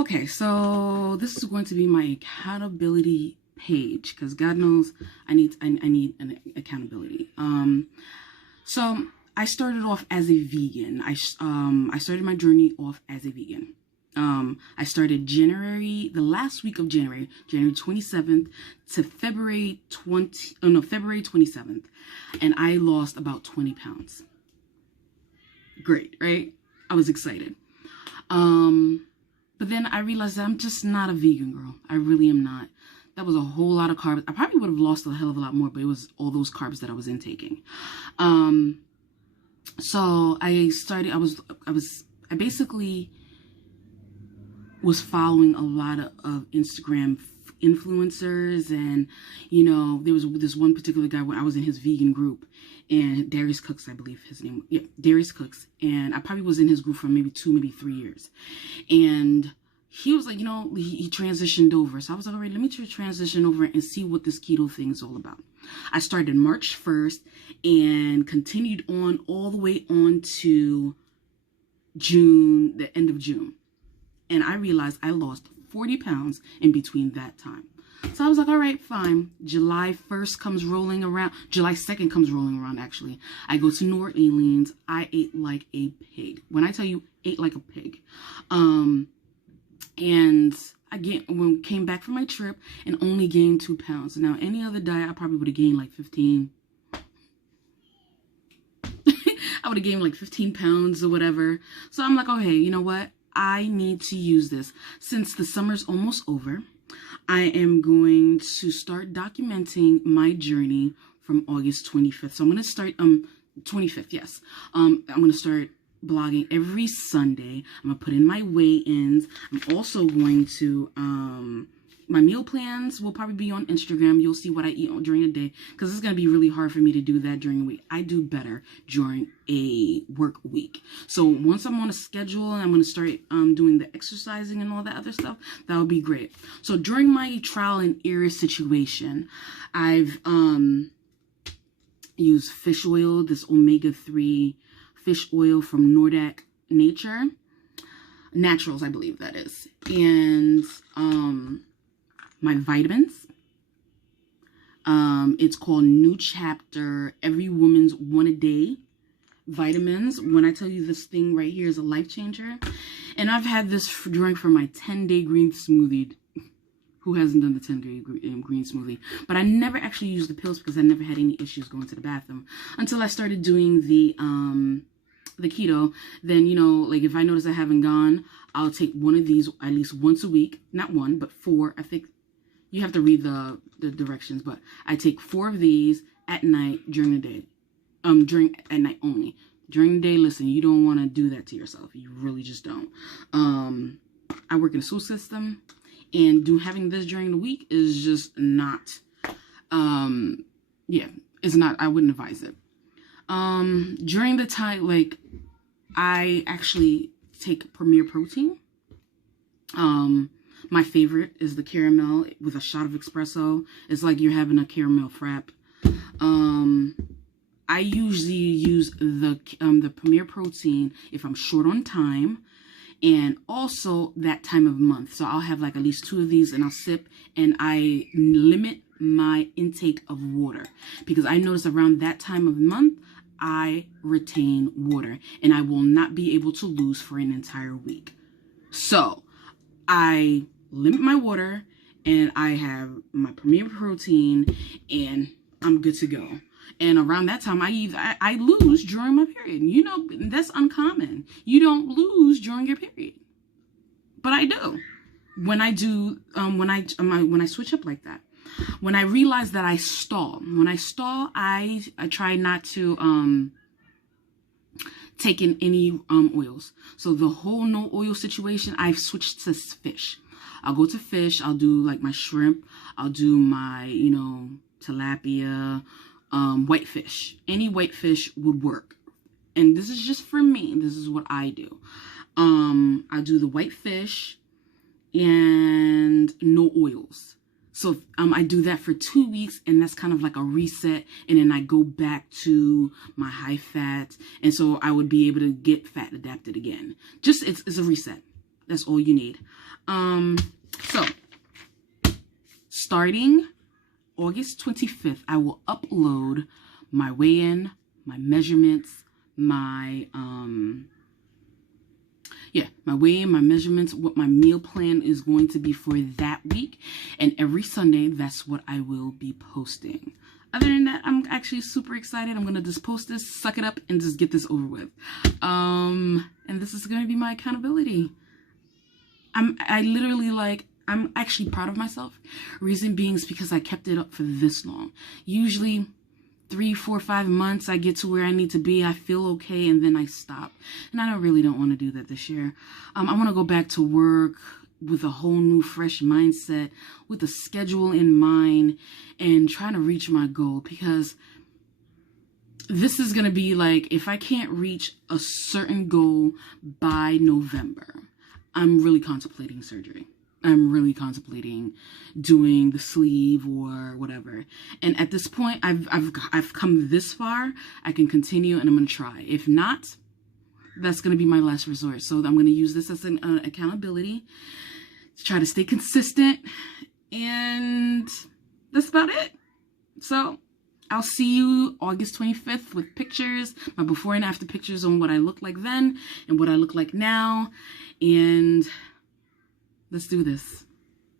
Okay, so this is going to be my accountability page because God knows I need an accountability. So I started off as a vegan. I started my journey off as a vegan. I started the last week of January 27th to February 27th, and I lost about 20 pounds. Great, right? I was excited. But then I realized that I'm just not a vegan girl. I really am not. That was a whole lot of carbs. I probably would have lost a hell of a lot more, but it was all those carbs that I was intaking. So I started, I basically was following a lot of Instagram influencers, and there was this one particular guy when I was in his vegan group, and Darius Cooks, I believe his name, yeah, Darius Cooks, and I probably was in his group for maybe 3 years, and he was like, he transitioned over, so I was like, all right, let me transition over and see what this keto thing is all about. I started March 1st and continued on all the way on to June, the end of June. And I realized I lost 40 pounds in between that time. So I was like, all right, fine. July 2nd comes rolling around, actually. I go to New Orleans. I ate like a pig. When I tell you, ate like a pig. And I came back from my trip and only gained 2 pounds. Now, any other diet, I probably would have gained like 15. I would have gained like 15 pounds or whatever. So I'm like, okay, you know what? I need to use this. Since the summer's almost over, I am going to start documenting my journey from August 25th. So I'm going to start, 25th, yes. I'm going to start blogging every Sunday. I'm going to put in my weigh-ins. I'm also going to, my meal plans will probably be on Instagram. You'll see what I eat during the day, because it's going to be really hard for me to do that during the week. I do better during a work week. So once I'm on a schedule and I'm going to start doing the exercising and all that other stuff, that would be great. So during my trial and error situation, I've used fish oil, this omega-3 fish oil from Nordic Naturals, I believe that is. And my vitamins. It's called New Chapter Every Woman's One a Day vitamins. When I tell you this thing right here is a life changer. And I've had this drink for my 10-day green smoothie. Who hasn't done the 10-day green smoothie? But I never actually used the pills because I never had any issues going to the bathroom until I started doing the keto. Then, like if I notice I haven't gone, I'll take one of these at least once a week. Not one, but 4. I think you have to read the directions, but I take 4 of these at night during the day. At night only. During the day, listen, you don't want to do that to yourself. You really just don't. I work in a school system, and having this during the week is just not, it's not, I wouldn't advise it. During the time, like, I actually take Premier Protein. My favorite is the caramel with a shot of espresso. It's like you're having a caramel frap. I usually use the Premier Protein if I'm short on time, and also that time of month. So I'll have like at least 2 of these, and I'll sip, and I limit my intake of water because I notice around that time of month I retain water, and I will not be able to lose for an entire week. So I limit my water, and I have my Premier Protein, and I'm good to go. And around that time, I lose during my period. That's uncommon. You don't lose during your period, but I do. When I do, when I switch up like that. When I realize that I stall. When I stall, I try not to take in any oils. So the whole no oil situation, I've switched to fish. I'll go to fish. I'll do like my shrimp. I'll do my, tilapia, whitefish. Any whitefish would work. And this is just for me. This is what I do. I do the whitefish and no oils. So I do that for 2 weeks, and that's kind of like a reset. And then I go back to my high fat. And so I would be able to get fat adapted again. Just, it's a reset. That's all you need. So starting August 25th, I will upload my weigh-in, my measurements, my weigh-in, my measurements, what my meal plan is going to be for that week. And every Sunday, that's what I will be posting. Other than that, I'm actually super excited. I'm going to just post this, suck it up, and just get this over with. And this is going to be my accountability. I'm actually proud of myself. Reason being is because I kept it up for this long. Usually 3, 4, 5 months, I get to where I need to be. I feel okay, and then I stop. And I really don't want to do that this year. I want to go back to work with a whole new, fresh mindset, with a schedule in mind, and trying to reach my goal. Because this is going to be like, if I can't reach a certain goal by November, I'm really contemplating surgery. I'm really contemplating doing the sleeve or whatever. And at this point, I've come this far. I can continue, and I'm going to try. If not, that's going to be my last resort. So I'm going to use this as an accountability to try to stay consistent. And that's about it. So I'll see you August 25th with pictures, my before and after pictures on what I look like then and what I look like now. And let's do this.